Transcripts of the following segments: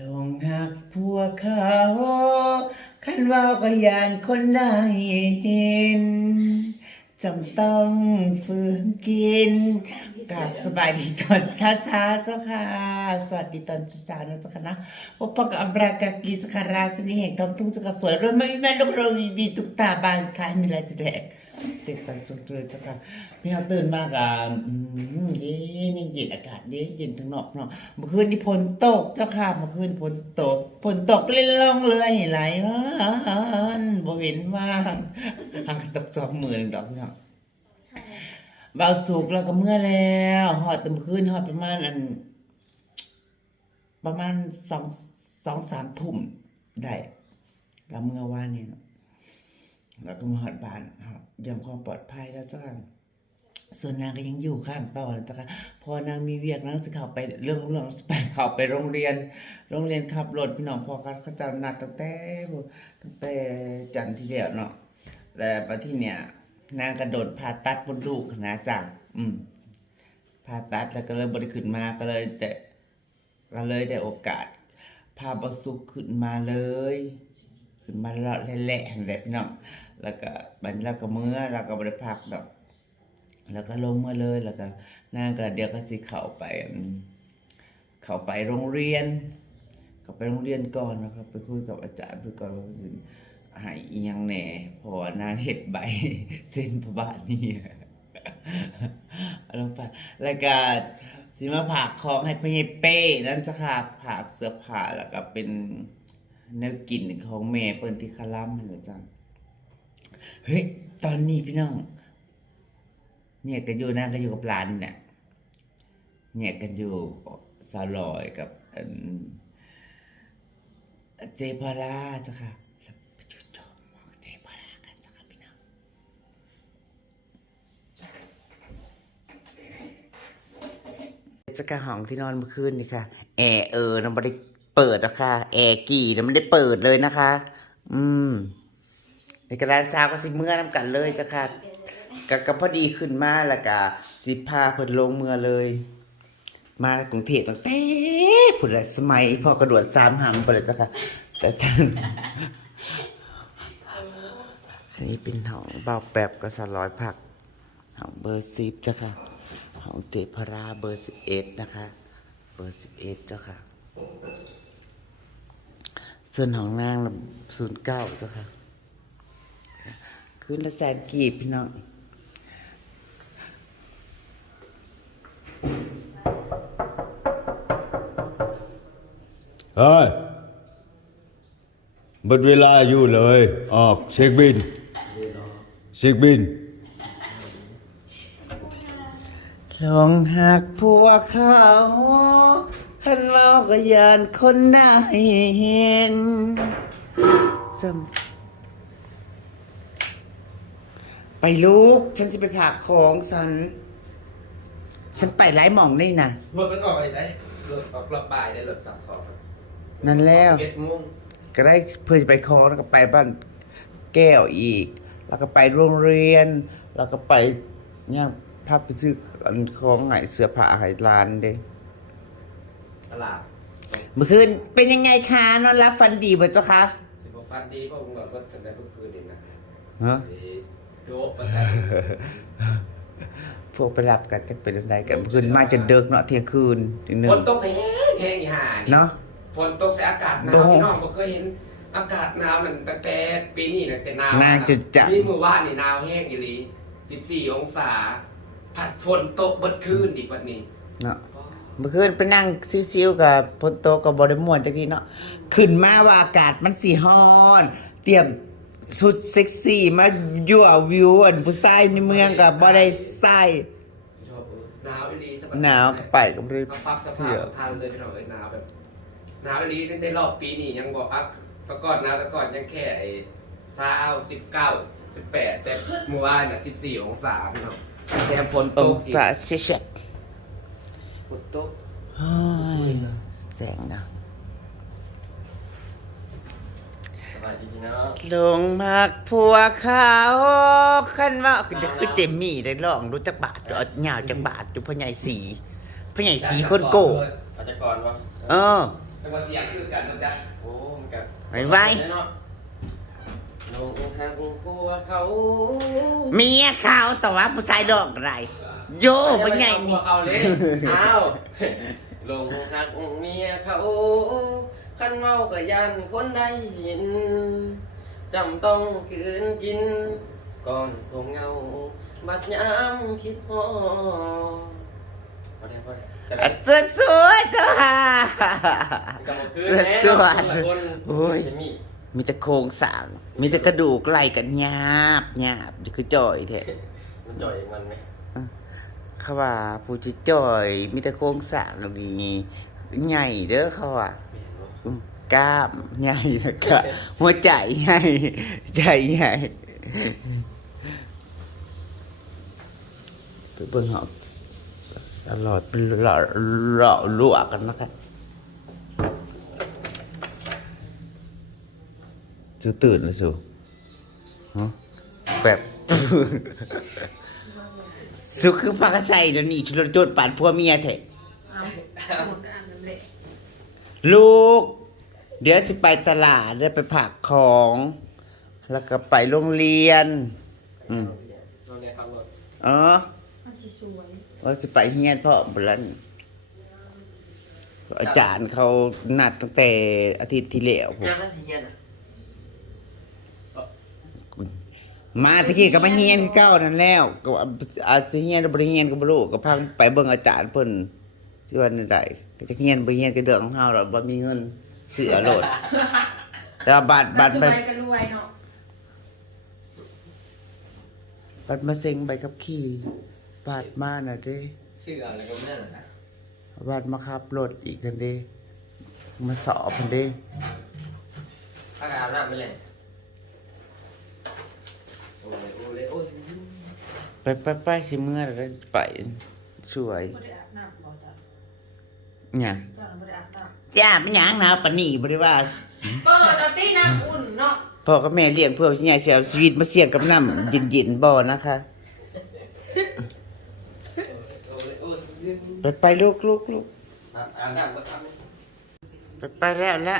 ลงหักพวเขาคันว่าก็ยานคนได้เห็นจำต้องฝืนกินกราบสบายดีตอนเช้าๆเจ้าค่ะ สวัสดีตอนเช้าๆนะเจ้าค่ะนะพบกับอัมรากากีเจ้าค่ะราชนีแห่งทองทุ่งเจ้าค่ะสวยรวยไม่มีแม่ลูกเรามีบีทุกตาบานสุดท้ายมีอะไรจะแดก เด็กตอนจงเจอเจ้าค่ะพี่น้องตื่นมากอะอืมเย็นเย็นอากาศเย็นเย็นทั้งนอกเนาะเมื่อคืนนี้ฝนตกเจ้าค่ะเมื่อคืนฝนตกฝนตกเล่นล่องเรือเห็นไหลวานบ่เห็นว่างห่างกันตกสองหมื่นดอกพี่น้องเบาสุกแล้วก็เมื่อแล้วหอดเต็มคืนหอดประมาณอัน ประมาณสองสองสามทุ่มได้แล้วเมื่อวานนี่เนาะ แล้วก็มาหอดบ้านครับยังความปลอดภัยแล้วจ้าส่วนนางก็ยังอยู่ข้างต่อนะจ้ะค่ะพอนางมีเวียกนางจะเข้าไปเรื่องเรื่องไปเข้าไปโรงเรียน โรงเรียนขับรถพี่น้องพอกันเขาจะนัดตั้งแต่ตั้งแต่จันทร์ที่แล้วเนาะแล้วมาที่เนี่ย นางกระโดดผ่าตัดบนลูกนะจ้ะอืมผ่าตัดแล้วก็เลยบริขึ้นมาก็เลยแต่ก็เลยได้โอกาสพาบสุขึ้นมาเลย ขึ้นมาเลาะแหละๆแบบพี่น้องแล้วก็บันแล้วก็เมื่อแล้วก็บริพักดอกแล้วก็ลงมาเลยแล้วก็นางก็เดี๋ยวก็สิเข้าไป เข้าไปโรงเรียนเข้าไปโรงเรียนก่อนนะครับ ไปคุยกับอาจารย์เพื่อก่อนว่าสิใหายอียังแหน่เพราะว่านางเฮ็ดใบเส้นพระบาทนี่อลงไปแล้วก็สิมาผากของให้พญเป้นั่นจะค่ะผากเสื้อผ้าแล้วก็เป็น แนวกลิ่นของแม่เปิ้นที่คาลัมนั่นแหละจ้ะเฮ้ยตอนนี้พี่น้อง เนี่ยกันอยู่นะกันอยู่กับหลานเนี่ยเนี่ยกันอยู่สาวลอยกับเจพาราจ้ะค่ะแล้วไปจุดจอมมองเจพาราจ้ะค่ะพี่น้องจะกระห้องที่นอนเมื่อคืนนี่ค่ะแอร์เออนะไม่ได้ เปิดนะคะแอร์กี่นะไม่ได้เปิดเลยนะคะ อืมในกระดานเช้าก็สิเมื่อน้ำกันเลยจ้ะค่ะก็ก็พอดีขึ้นมาแล้วก็สิพาเพิ่นลงเมื่อเลย มากรุงเทพตั้งแต่พุ่นละสมัยพอกระโดดสามหำไปเลยจ้ะค่ะ แต่ท่านอันนี้เป็นห้องเบาแปบก็สลอยผักห้องเบอร์สิบจ้ะค่ะห้องเจพราเบอร์สิบเอ็ดนะคะ เบอร์สิบเอ็ดเจ้าค่ะ ส่วนของนางศูนย์เก้าเจ้าค่ะคืนละแสนกีบพี่น้องเฮ้ยหมดเวลาอยู่เลย ออกเช็คบินเช็คบินลองหักพวกเขา ขันเมาก็ยานคนได้เห็นจำไปลูก ฉันจะไปผากของสัน ฉันไปไล่หมองนี่นะรถมันออกอะไรได้รถออกรถบ่ายได้รถกลับของนั่นแล้วเอ็ดโมงก็ได้เพื่อจะไปคลองแล้วก็ไปบ้านแก้วอีก แล้วก็ไปโรงเรียน แล้วก็ไปเนี่ยภาพไปซื้ออันของไงเสื้อผ้าให้ร้านเด้ต ลาดเมื่อคืนเป็นยังไงคะนอนรับฟันดีบ่เจ้าคะสิบฟันดีเพราะผมบอกว่าจะได้เมื่อคืนนี่นะฮะไอ้โดบประสาทพวกไปรับกันจะเป็นอะไรกันเมื่อคืนมาจนเดิกเนาะเที่ยงคืนถึงหนึ่งฝนตกแห้งแห้งอีห่านี่เนาะฝนตกใส่อากาศหนาโอ้วโหพี่น้องบ่เคยเห็นอากาศหนาวนั่นตั้งแต่ปีนี้ตั้งแต่หนาวน่าจะจัดนี่มื้อวานนี่หนาวแห้งอีหลี14องศา ผัดฝนตกเบิดคืนอีกบัดนี้เนาะ เมื่อคืนไปนั่งซิวๆกับพนโตกับบริมวนจักทีเนาะขึ้นมาว่าอากาศมันสีฮ้อน เตรียมสุดเซ็กซี่มายั่ววิวอันผู้ชายในเมืองกับบ่ได้ใส่หนาวอีหลีสบยหนาวก็ไปก็บ่ได้เอาปรับสภาพทันเลยพี่น้องเอ้ยหนาวแบบหนาวอีหลีในรอบปีนี้ยังบอกอักแตะก่อนหนาวแตะก่อนยังแค่ไอ้ซาเอาสิบเก้าสิบแปดแต่เมื่อวานน่ะสิบสี่องศาพี่น้องแถมฝนตอกงอีกศาเฉย ฝนตกๆเฮ้ยแสงนะสบายดีพี่น้องลงมักผัวเขาคันว่าคือคือเจมมี่ได้ลองรู้จักบาทเอาเหงาจักบาทอยู่พ่อใหญ่สีพ่อใหญ่สีคนโก้อาจจะก่อนวะเออแต่ว่าเสียงคือกันมันจะโอ้มันกับไว้ไว้เนาะลงหักกลัวเขา เมียเขาแต่ว่าผู้ชายดอกไร โยเป็นไงกลันี่วเขาเลยอ้าวลงหักเมียเขาคันเมาก็ยันคนได้ยินจำต้องคืนกิน ก่อนคงเงา บัดยามคิดฮอพอได้พอได้จะได้สวยสวยๆเถอะค่ะกลับมาคืนสวยแล้วสวยคนละคนโอ้ย จะมีมีแต่โครงสร้าง มีแต่กระดูกไหลกันหยาบหยาบนี่คือจ่อยแท้มันจ่อยมันไหม เขาว่าผู้จิจ่อยมีแต่โครงสร้างดีใหญ่เด้อเขาว่าไม่เห็นวะอืมกล้ามใหญ่แล้วก็หัวใจใหญ่ใจใหญ่ไปเบิ่งเฮาสลอดเป็นหล่อหล่อลวกกันนะครับสูตื่นเลยสูฮะแบบ สุคือพากระใส่เดี๋ยวนี้ชุดโจดปาดพัวเมียแท้เอาหมดอันนั้นแหละลูก เดี๋ยวสิไปตลาดได้ไปผักของ แล้วก็ไปโรงเรียน อืมนอนในคำรถเออมันสิสวยว่าสิไปเฮียนพ่อบุรันอาจารย์เขานัดตั้งแต่อาทิตย์ที่แล้วผมงานนั่นสิเย็นอะ มาตะกี้ก็มาเฮียนคือเก้านั่นแล้วก็อาจสิเฮียนหรือบ่ได้เฮียนก็บ่รู้ก็พังไปเบิ่งอาจารย์เพิ่นสิว่าจังไดก็จะเฮียนบ่เฮียนก็เดืองของเฮาแล้วบ่มีเงินเสือโลดแต่ว่าบัตรบัตรสไปวยก็รวยเนาะบัตรมาเซ็งใบขับขี่บัตรมาน่ะเด้ชื่ออะไรก็ไม่ได้นะบัตรมาขับรถอีกกันเด้มาสอบกันเด้ถ้าการอาบน้ำไปเลยโอ้ยโอ้ยโอ้ย ไปไปไปสิเมื่อแล้วไปสวยบ่าบน้ำบ่จ้ะเนี่ยจ้าบน้จ้าไม่หยังนะปานนี้บ่ได้ว่า เปิดเอาตีน้ำอุ่นเนาะพ่อกับแม่เลี้ยงเพื่อที่ยายสิเอาชีวิตมาเสี่ยงกับน้ำเย็นๆบ่นะคะ ไปไปลูกลูกลูกไปไปแล้วละ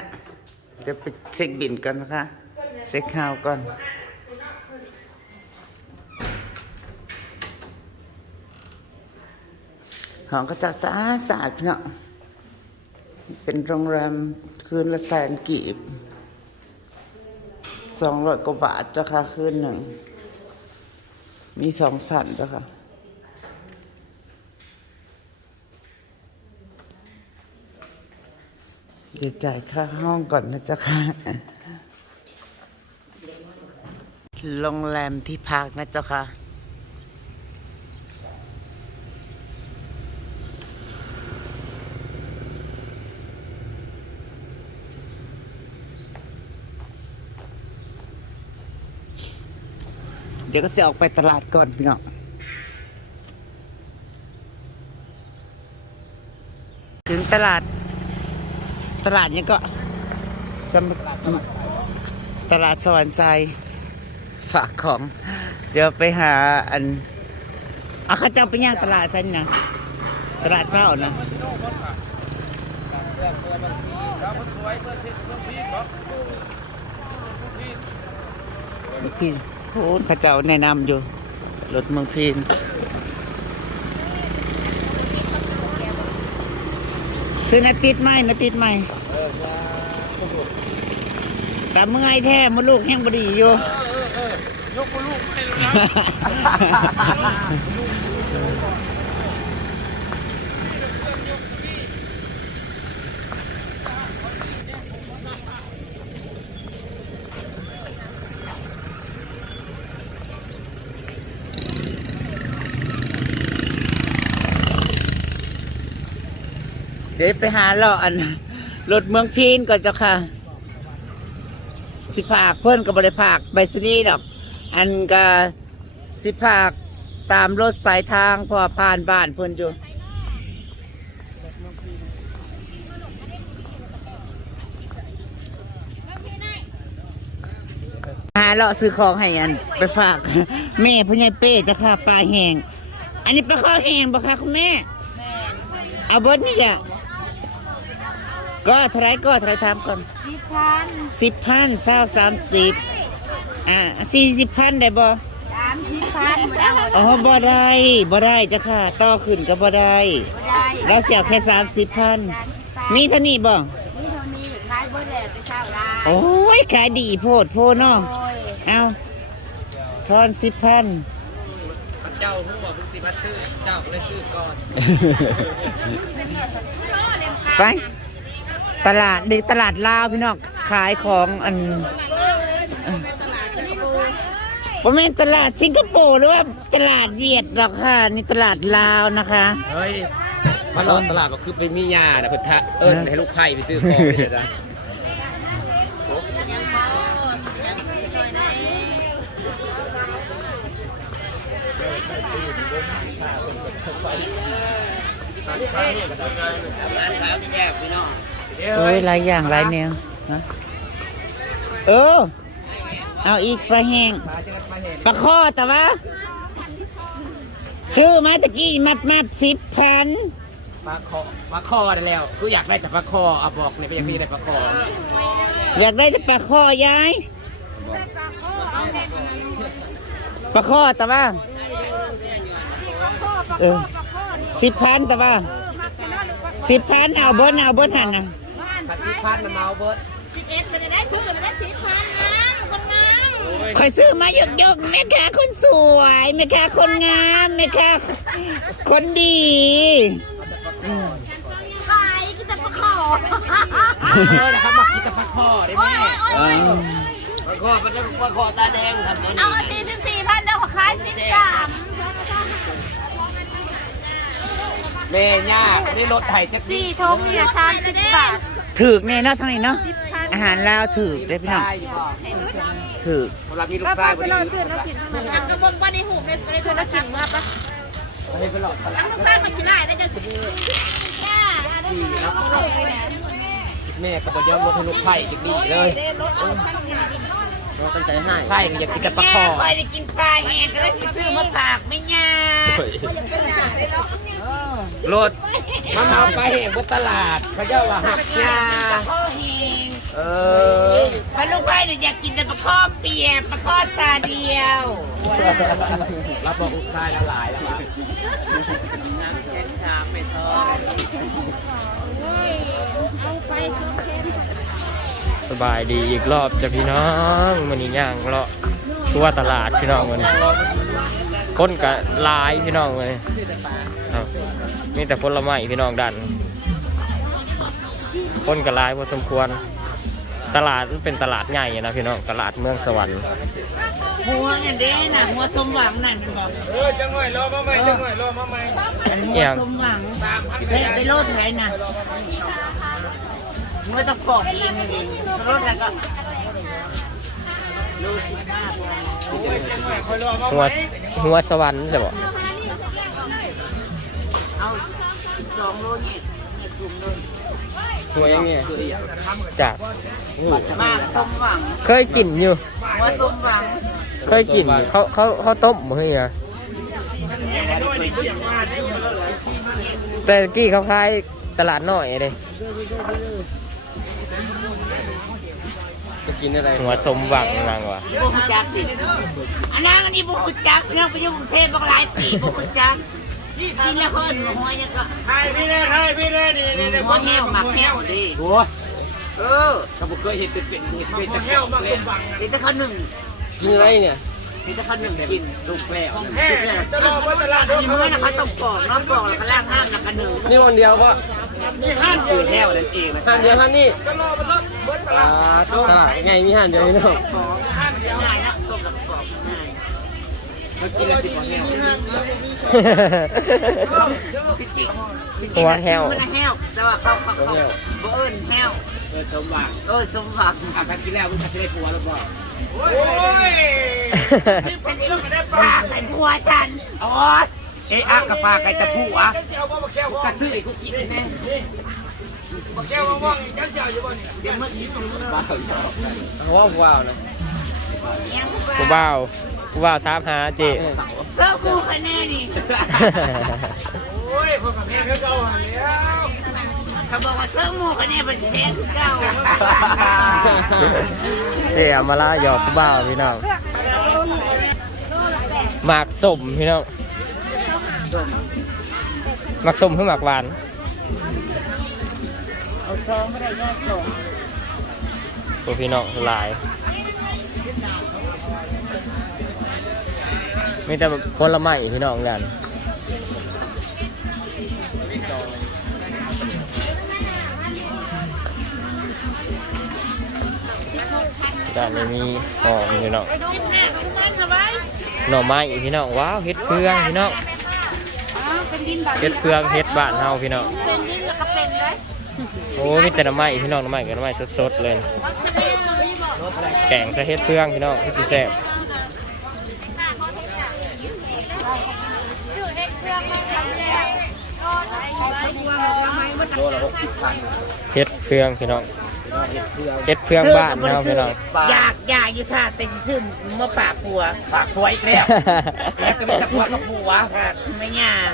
เดี๋ยวไปเช็คบินก่อนนะคะ เช็คข่าวก่อน ห้องก็จะสะอาดสะอาดพี่เนาะเป็นโรงแรมคืนละแสนกีบสองร้อยกว่าบาทเจ้าค่ะคืนหนึ่ง มีสองสันเจ้าค่ะเดี๋ยวจ่ายค่าห้องก่อนนะจ๊ะค่ะ โรงแรมที่พักนะเจ้าค่ะ ดี๋ยวก็จะออกไปตลาดก่อนพี่น้องถึงตลาด ตลาดนี้ก็ตลาดสวรรค์ไซฝากของ เดี๋ยวไปหาอันเอาข้าเจ้าไปย่างตลาดฉันนะตลาดเช้านะพี่ โอ้เข้าเจ้าแนะนำอยู่ รถเมืองพีนซื้อนาติดไหมนาติดไหมแต่เมื่อยแท้มาลูกยังบดีอยู่ยกลูกให้แล้วนะ ดี๋ยวไปหาเลาะอันรถเมืองพีนก่อนเจ้าค่ะ สิภากเพื่อนกับบริภากไปสนีย์ดอก อันก็สิภากตามรถสายทางพอผ่านบ้านเพื่อนอยู่หาเลาะซื้อของให้อัน ไปฝากแม่พ่อใหญ่เป้จะค่ะปลาแห้งอันนี้ปลาข้อแห้งบ่คะคุณแม่ เอาบดนี่แหละ ก็เท่าไรก็เท่าไรถามก่อนสิบพันสิบพันเศร้าสามสิบอ่าสี่สิบพันได้บ่สามสิบพันบ่ได้บ่อ๋อบ่ได้บ่ได้จ้ะค่ะต่อขึ้นก็บ่ได้ได้เราเสียแค่สามสิบพันมีเท่านี้บ่นี่เท่านี้ขายเบอร์แหลกไปเช่าร้านโอ้ยขายดีโพดโพเนาะโอ้ยเอาทอนสิบพันเจ้าเพิ่งบอกเพิ่งสิบัดซื้อเจ้าก็เลยซื้อก่อนไป ตลาดเด็กตลาดลาวพี่น้องขายของอันผมเป็นตลาดสิงคโปร์หรือว่าตลาดเวียดหรอกค่ะนี่ตลาดลาวนะคะ เฮ้ยมาลองตลาดก็คือไปมียานะเพิ่นทะเอิ้นให้ลูกไผ่ไปซื้อของไปเลยนะเอ้ ยหลายอย่างหลายแนวนะเออ เอาอีกปลาแห้งปลาข้อแต่ว่า ซื้อมาตะกี้มับมับสิบพันปลาคอปลาคอได้แล้วคืออยากได้แต่ปลาคอเอาบอกเนี่ยไปอยากได้แต่ปลาคออยากได้แต่ปลาข้อยายปลาข้อแต่ว่าเออสิบพันแต่ว่าสิบพันเอาเบิ้เอาเบิ้หันนะ ผัดที่พัดน้ำเมาเบิร์ดสิบเอ็ดไปได้ซื้อไปได้สิบพันนะคนงามคอยซื้อมายกยกๆแม่ค้าคนสวยแม่ค้าคนงามแม่ค้าคนดีขายกินแต่ปลาขอเออนะครับมากินแต่ปลาคอได้ไหมปลาคอปลาปลาคอตาแดงครับตัวเอานี้สี่สิบสี่พันเดี๋ยวขายสิบสามแม่ย่าไม่ได้รถไถจักรีสี่ทงเนี่ยสามสิบบาท ถือกแน่เนาะทั้งนี้เนาะอาหารลาวถือกได้อพี่น้องใช่พ่อถือกสำหรับมีลูกชายพอดีอังกระบอกว่าในหูในในโทรศัพท์มาปะให้ไปหลอดตลาอัดงลูกชายมันขี้หน้าได้จะสิจ้าดีครับแม่ก็บอกยอมรถให้ลูกไผ่จักรีเลย รถเอาคันหน้า เราตั้งใจให้ไผ่ก็อยากกินแต่ปลาคอคอยได้กินปลาแห้งก็เลยสิซื้อมาฝากไม่ยากรถมาเมาไปเห็นบนตลาดเขาเจ้าว่าหักยาข้อแห้งเออพอลูกไผ่เนี่ยอยากกินแต่ปลาข้อเปียกปลาข้อตาเดียวรับบอกลูกชายละหลายแล้วครับ สบายดีอีกรอบจะพี่น้องมันนี้ย่างเลาะทั่วตลาดพี่น้องมันคนกะลายพี่น้องมันครับมีแต่ผลไม้พี่น้องดันคนกะลายพอสมควร ตลาดมันเป็นตลาดใหญ่นะพี่น้องตลาดเมืองสวรรค์หัวนั่นเด้น่ะหัวสมหวังนั่นมันบอกเออจังหน่อยรอมาใหม่จังหน่อยรอมาใหม่อันหัวสมหวังเด้ไปโลดไหนน่ะ หัวตะกอบเองนี่โลดแล้วก็โลสิบห้าหัวหัวสวรรค์ใช่ปะเอาสองโลเนี่ยเนี่ยกลุ่มเลยหัวยังไงจากมากสมหวังเคยกินอยู่ หัวสมหวังเคยกินอยู่เขาเขาเขาต้มมือไงแต่กี้เขาขายตลาดน้อยเลยจะ กินอะไรหัวสมหวังนางวะบุกจักติอันนั้นอันนี้บุกจักพี่น้องไปอยู่กรุงเทพบางหลายปีบุกจักกินแล้วเพิ่นหัวยังก็ไทยพี่เลยไทยพี่เลยนี่นี่นี่หัวแห้วหมักแห้วดิโอ้เออเขาบอกเคยเห็นเป็นเป็นเห็นเป็นตะแคงมาเลยกินแต่ข้าวหนึ่งกินอะไรเนี่ยกินแต่ข้าวหนึ่งกินลูกแล้วแค่จะรอว่าตลาดกินมันนะคะต้องปอกน้องปอกแล้วก็ล่างห้ามแล้วก็หนึ่งนี่วันเดียวก็ คือแค่วันนั้นเองนะห้านเดียวห้านนี่อ่าตลาดไงมีห้านเดียวนี่เนาะปอกง่ายนะต้มแล้วก็ปอกง่ายมันกินละสิบกว่าแก้วจริงจริงหัวห้วมันแห้วแต่ว่าเขาเขาเขาบ่เอิ้นแห้วเออสมหวังเออสมหวังอะพักกินแล้วมึงพักจะได้ผัวแล้วบอกฉันจะปากเป็นผัวฉันโอ๊ย เอ๊ะอะกับปลาใครจะผัวกระซื้อไอ้กูกินแน่เดี๋ยวเมื่อกี้บ้าว้าวว้าวนะยังกูบ่าวกูบ่าวถามหาเจเสื้อคู่คะแนนนี่โอ้ยคนกับแม่เขาเจ้าหันแล้วเขาบอกว่าเสื้อหมูกันเนี่ยเป็นแพงคือเก่าเดี๋ยวมาล่าหยอกผู้บ่าวพี่น้องหมากสมพี่น้อง หมากส้มคือหมากหวาน เอาซองไม่ได้แยกส่งตัวพี่น้องหลาย มีแต่ผลไม้พี่น้องกันด้านนี้มีหอมพี่น้องหน่อไม้พี่น้องว้าวเฮ็ดเพื่องพี่น้อง เป็นดินแบบเฮ็ดเพืองเฮ็ดบ้านเฮาพี่น้องเป็นดินแล้วก็เป็นเลยโอ้มีแต่หน่อไม้พี่น้องหน่อไม้กับหน่อไม้สดๆเลยวัดคะแนนมันมีบอกแกงจะเฮ็ดเพืองพี่น้องที่สิแซ่บชื่อเอ็กเครื่องมาทำแล้วโลละหกสิบพันเฮ็ดเพืองพี่น้องเฮ็ดเพืองบ้านเฮาพี่น้องอยากอยากอยู่ค่ะแต่สิซื้อมาฝากผัวฝากผัวอีกแล้วแล้วจะไม่จะผัวกับผัวฝากไม่ยาก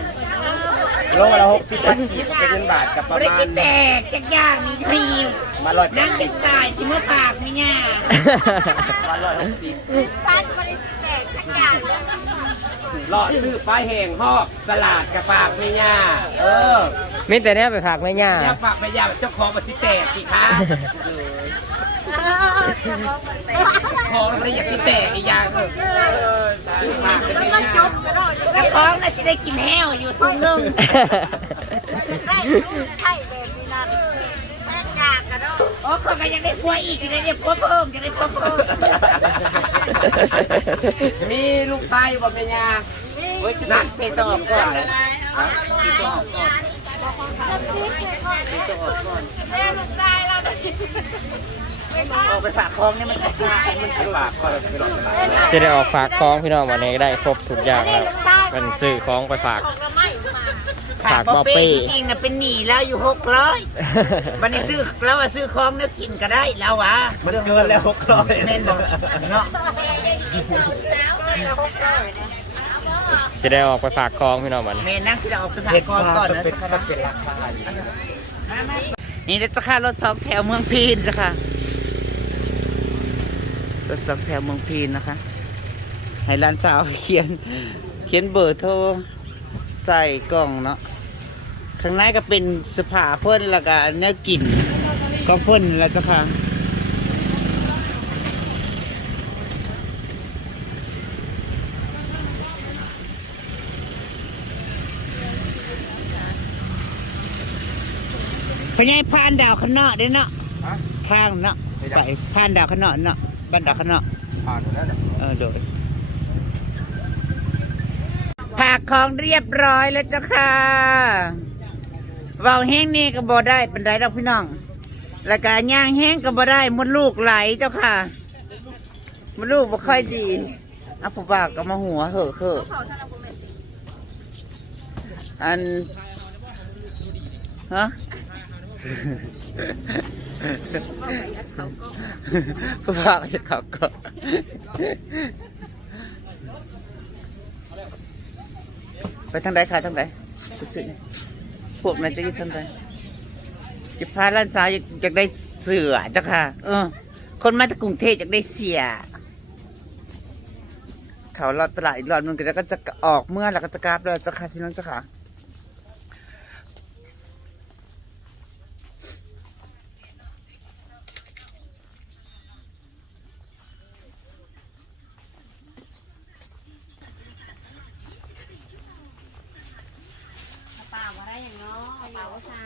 โลละหกสิบพันกีบเป็นเงินบาทกับประไม่ได้มาชิณแตกจากย่างนี่พรีวมาร้อยนั่งเป็นตายที่มาฝากไม่ยากมาร้อยหกสิบพันบริสิแตกทั้งอย่างเลยรอซื้อป้ายแห่งหอกตลาดกระฝากไม่ย่าเออมีแต่เนี้ยไปฝากแม่ย่าเนี่ยฝากไม่ย่าเจ้าของมาสิแตกอีกค่ะของไม่ได้อยากสิแตกอีกอย่างเออเออฝากเป็นไม่ย่าแล้ว ของน่ะสิได้กินแห้วอยู่ทุ่งนึงได้ไข่แบบนี้นั่นแท่งยากกันเนาะโอ้เขาก็ยังได้ผัวอีกยังได้ผัวเพิ่มยังได้ผัวเพิ่มมีลูกชายบ่เป็นย่าเว้ยนั่นไปต่อก่อนแม่ลูกชายเราเนี่ยไม่พอเอาไปฝากของเนี่ยมันจะมันฉลาดกว่าเราไปหรอกจะได้ออกฝากคล้องพี่น้องวันนี้ได้ครบทุกอย่างแล้ว มันซื้อของไปฝากออกละไม่มาฝากบอเป้จริงๆน่ะเป็นหนี้แล้วอยู่หกร้อยวันนี้ซื้อแล้วว่าซื้อของเนี่ยกินก็ได้แล้ววะมันเกินแล้วหกร้อยแม่นบอกเนาะจะได้ออกไปฝากคล้องพี่น้องวันนี้แม่นั่งที่เราเอาไปฝากของก่อนนะเป็นจ๊ะมันเป็นราคาอยู่นี่เดี๋ยวจะค่ารถสองแถวเมืองพีนจ้ะค่ะรถสองแถวเมืองพีนนะคะให้ร้านสาวเขียนเขียนเบอร์โทรใส่กล่องเนาะข้างในก็เป็นสภาเพิ่นแล้วก็เนื้อกินก็เพิ่นแล้วจ้ะค่ะพญายพานดาวขางนอกเด้เนาะทางเนาะไปพานดาวขางนอกเนาะบ้านดาวขางนอกผ่านแล้วเออโดย ผักของเรียบร้อยแล้วเจ้าค่ะเบาแห้งนี่ก็บ่ได้เป็นไรดอกพี่น้อง แล้วก็ย่างแห้งก็บ่ได้มดลูกไหลเจ้าค่ะมดลูกบ่ค่อยดีอาผู้บ่าวก็มาหัวเหอะเหอะอันฮะผู้บ่าวจะเขาก็ ไปทางใดค่ะทางใดไปซื้อพวกนั้นจะยึดทางใดจะพาล้านสาวอยากอยากได้เสือจ้าค่ะ เออ คนมาจากกรุงเทพอยากได้เสีย เขาลอดตลาดอีกรอบนึงแล้วก็จะออกเมื่อแล้วก็จะกราบเลยจ้าค่ะพี่น้องจ้าค่ะ เปล่าว่าได้อย่างเนาะเปล่าว่าเช้า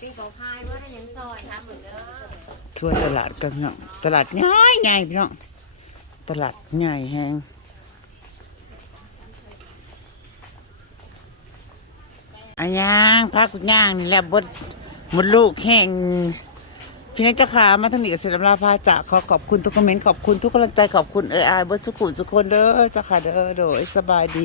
ปีกอพายว่าได้ย่างซอยทำเหมือนเดิมทั่วตลาดกันเนาะตลาดง่ายง่ายพี่น้องตลาดง่ายแฮงอันย่างพักย่างนี่แหละบดมดลูกแห้งพี่น้องเจ้าขามาทางนี้กับศิลปลาพาจาขอขอบคุณทุกคอมเมนต์ขอบคุณทุกกำลังใจขอบคุณเอไอบดสุขุมสุคนเด้อเจ้าค่ะเด้อโดยสบายดี